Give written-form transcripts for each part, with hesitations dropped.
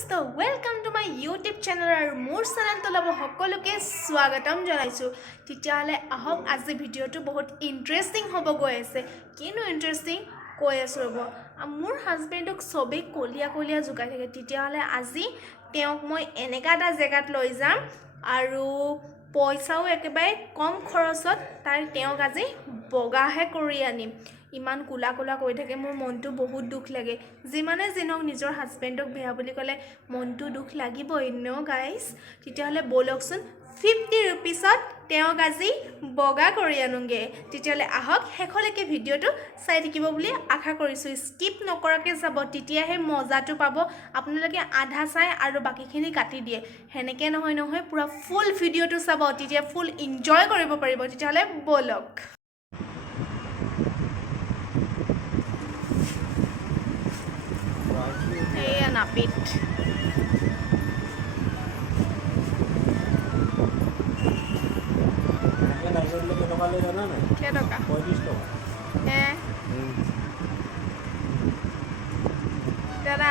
দোস্ত welcome to my YouTube channel আৰু মোৰ চেনেলটো ল'ব সকলোকে স্বাগতম জনাইছোঁ। তেতিয়াহ'লে আহক আজি ভিডিঅ'টো বহুত ইণ্টাৰেষ্টিং হ'ব গৈ আছে। কিনো ইণ্টাৰেষ্টিং কৈ আছোঁ ৰ'ব। মোৰ হাজবেণ্ডক চবেই কলীয়া কলীয়া জোকাই থাকে। তেতিয়াহ'লে আজি তেওঁক মই এনেকুৱা এটা জেগাত লৈ যাম আৰু পইচাও একেবাৰে কম খৰচত তেওঁক আজি বগাহে কৰি আনিম। ইমান কোলা কোলা কৈ থাকে, মোৰ মনটো বহুত দুখ লাগে। যিমানে যিনক নিজৰ হাজবেণ্ডক বেয়া বুলি ক'লে মনটো দুখ লাগিবই ন গাইজ। তেতিয়াহ'লে ব'লকচোন 50 ৰুপিছত তেওঁক আজি বগা কৰি আনোগৈ। তেতিয়াহ'লে আহক শেষলৈকে ভিডিঅ'টো চাই থাকিব বুলি আশা কৰিছোঁ। স্কিপ নকৰাকৈ যাব, তেতিয়াহে মজাটো পাব। আপোনালোকে আধা চাই আৰু বাকীখিনি কাটি দিয়ে, সেনেকৈ নহয় পূৰা ফুল ভিডিঅ'টো চাব, তেতিয়া ফুল ইনজয় কৰিব পাৰিব। তেতিয়াহ'লে ব'লক। এয়া নাপিত। দাদা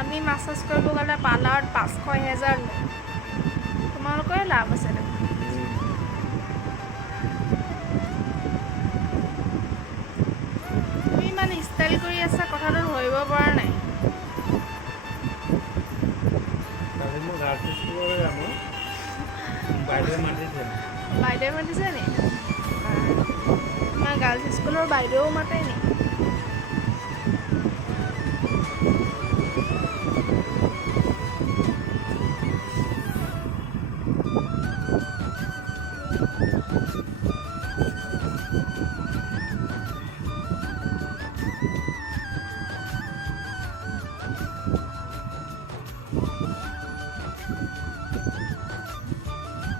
আমি মাছাজ কৰিব গ'লে পাৰ্লাৰত 500-1000 লয়। তোমালোকৰে লাভ আছে দেখোন। তুমি ইমান ষ্টাইল কৰি আছা, কথাটো ধৰিব পৰা নাই। বাইদেউ মাতিছে নি? আমাৰ গাৰ্লছ স্কুলৰ বাইদেউ মাতে নি?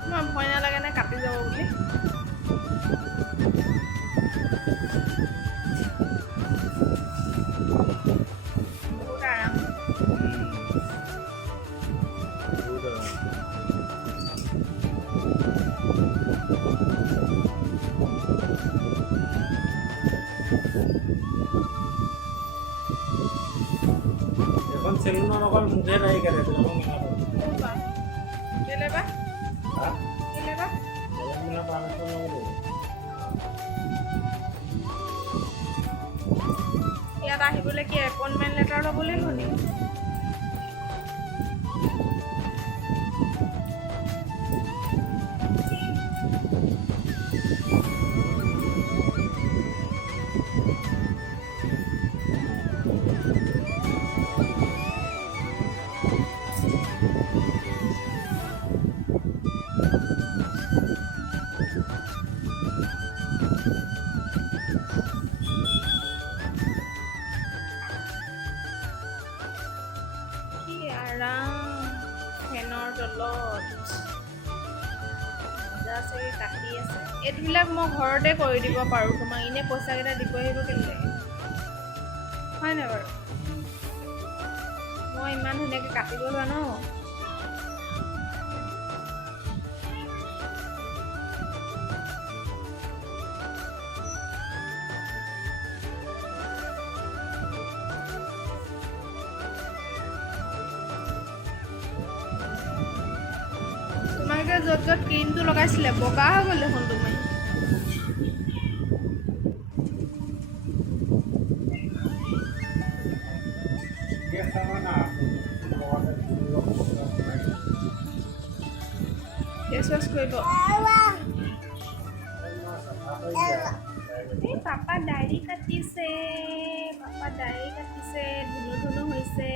তোমাৰ ভয় নালাগে নে কাটি যাব বুলি? বহুত আৰাম। এখন চেলুনৰ অকল মুখে নাই কেনে ইয়াত আহিবলৈ কি এপইণ্টমেণ্ট লেটাৰ ল'ব লাগিব নেকি? ফেনৰ তলত চাগে কাটি আছে। এইবিলাক মই ঘৰতে কৰি দিব পাৰোঁ তোমাক, এনেই পইচাকেইটা দিব আহিব কেলৈ? হয় নাই বাৰু? মই ইমান ধুনীয়াকৈ কাটিব জানো। তোমালোকে য'ত য'ত ক্ৰীমটো লগাইছিলে বগা হৈ গ'ল দেখোন তুমি। ফেচ ৱাছ কৰিব। এই পাপা দাড়ি কাটিছে, ধুনু ধুনু হৈছে।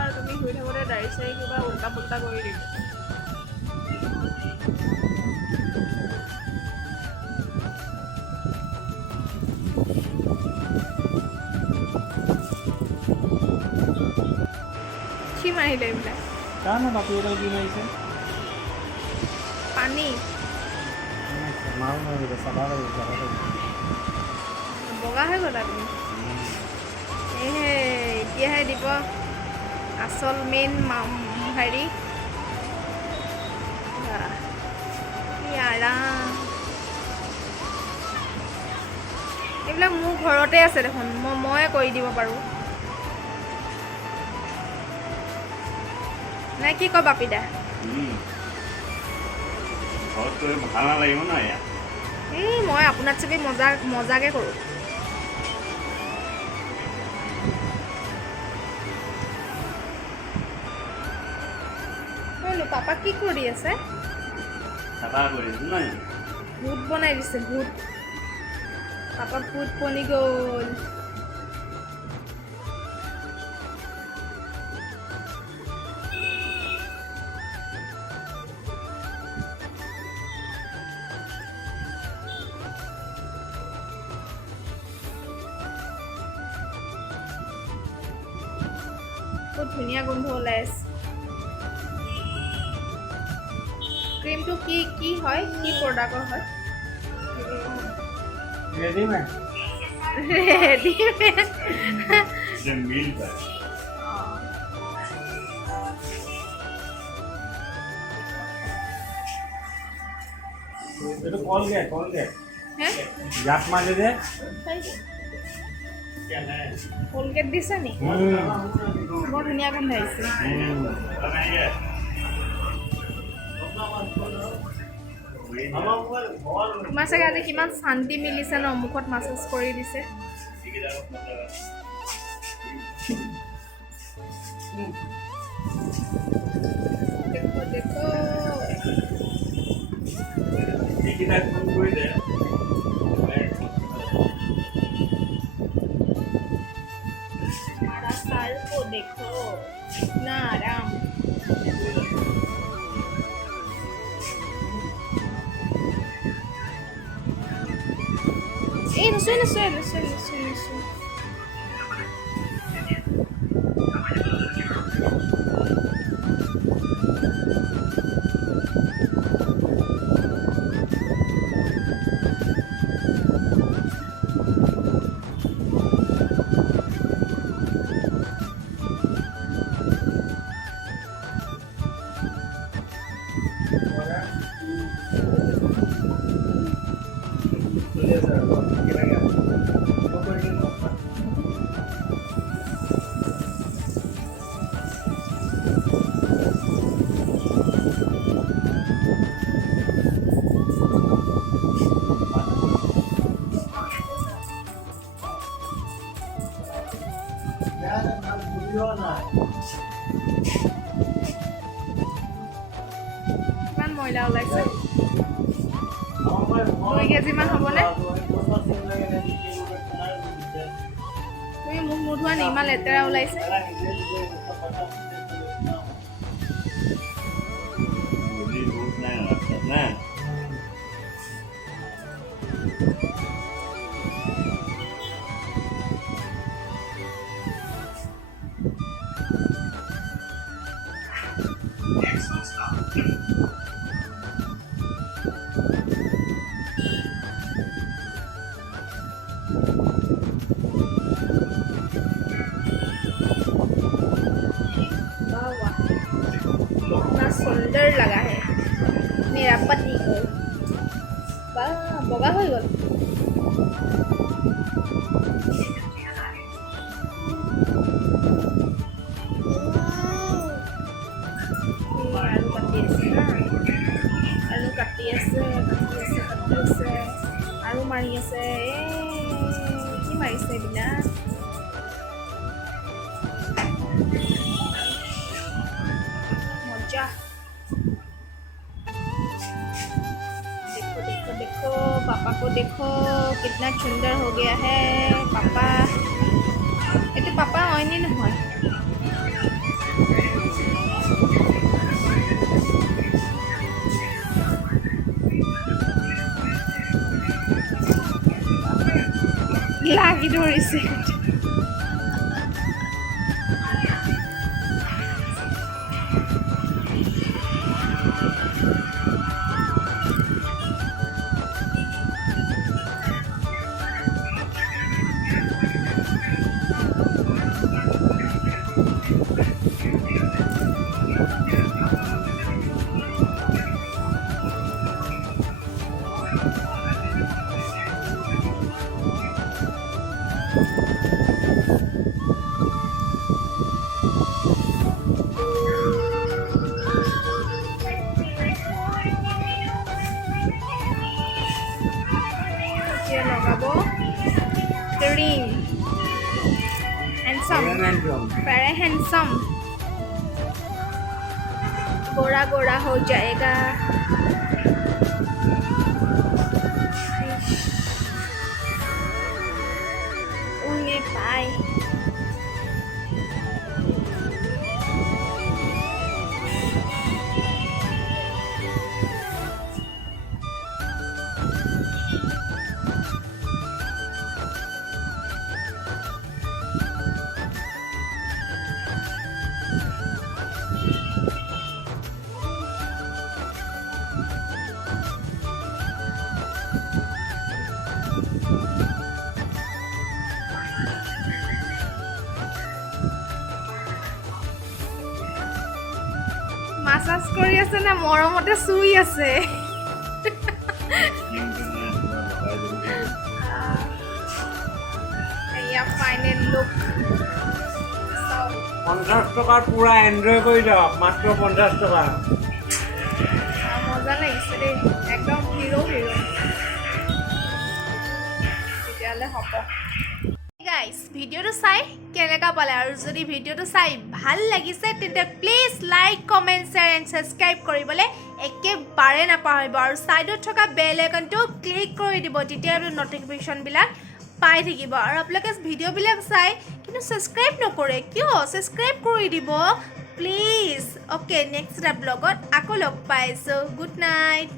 আৰু তুমি শুই থাকোঁতে দাড়ি চাৰি কিবা উল্টা পুল্টা কৰি দিম। কি মাৰিলে এইবিলাক? জানো বাপি এটাই কি মাৰিছে পানী মাৰো মাৰিব চাবা লাগিব বগা হৈ গ'লা তুমি। এহে এতিয়াহে দিব আচল মেইন হেৰি। কি আৰাম। এইবিলাক মোৰ ঘৰতে আছে দেখোন, ময়ে কৰি দিব পাৰোঁ। নাই কি কয় বাপিদা? ঘৰত গৈ ভাল নালাগিব ন ইয়াত। এই মই আপোনাত চবেই মজাকৈ কৰোঁ। পাপা কি কৰি আছে? চাফা কৰিছোঁ নাই ভূত বনাই দিছে ভূত। পাপা ভূত বনি গ'ল। বহুত ধুনীয়া গোন্ধ ওলাই আছে। ক্ৰীমটো কি হয়, কি প্ৰডাক্টৰ হয়? Readymade readymade. যে মিল পায় এইটো কলগেট হে জাপ মাৰে যে কলগেট দিছে নি? বৰ ধুনীয়া গোন্ধ আহিছে। তোমাৰ চাগে আজি কিমান শান্তি মিলিছে ন, মুখত মাছাজ কৰি দিছে। দেখো দেখো এইকেইটা ফোন কৰি দে हमारा साल को देखो कितना आराम। सुन কিমান ময়লা ওলাইছে? 2 কেজিমান হ'বনে? তুমি মুখ নোধোৱা নি? ইমান লেতেৰা ওলাইছে। না कितना सुंदर लगा है मेरा पति को। बगा हो गल। आलू काटी আছে আৰু মাৰি আছে। কি মাৰিছে এইবিলাক? मजा। देखो देखो देखो पापा को देखो कितना सुंदर हो गया है पापा। ये तो पापा হয় নে নহয়? ধৰিছে এতিয়া লগাব cream handsome very handsome Gora Gora हो जाएगा उन्हें पाए মাসাজ কৰি আছে না মৰমতে চুই আছে এয়া ফাইনেল লুক 50 টকাৰ পুৰা এনজয় কৰি দিয়ক মাত্ৰ 50 টকা মজা লাগিছে দেই একদম হিৰো তেতিয়াহ'লে হ'ব গাইজ ভিডিঅ'টো চাই কেনেকুৱা পালে আৰু যদি ভিডিঅ'টো চাই ভাল লাগিছে তেন্তে please like comment share and subscribe কৰিবলৈ একেবাৰে নাপাহৰিব আৰু ছাইডত থকা বেল আইকনটো ক্লিক কৰি দিব তেতিয়া নটিফিকেশ্যনবিলাক পাই থাকিব আৰু আপোনালোকে ভিডিঅ'বিলাক চাই কিন্তু ছাবস্ক্ৰাইব নকৰে কিয় ছাবস্ক্ৰাইব কৰি দিব প্লিজ অ'কে নেক্সট এটা ব্লগত আকৌ লগ পাইছোঁ গুড নাইট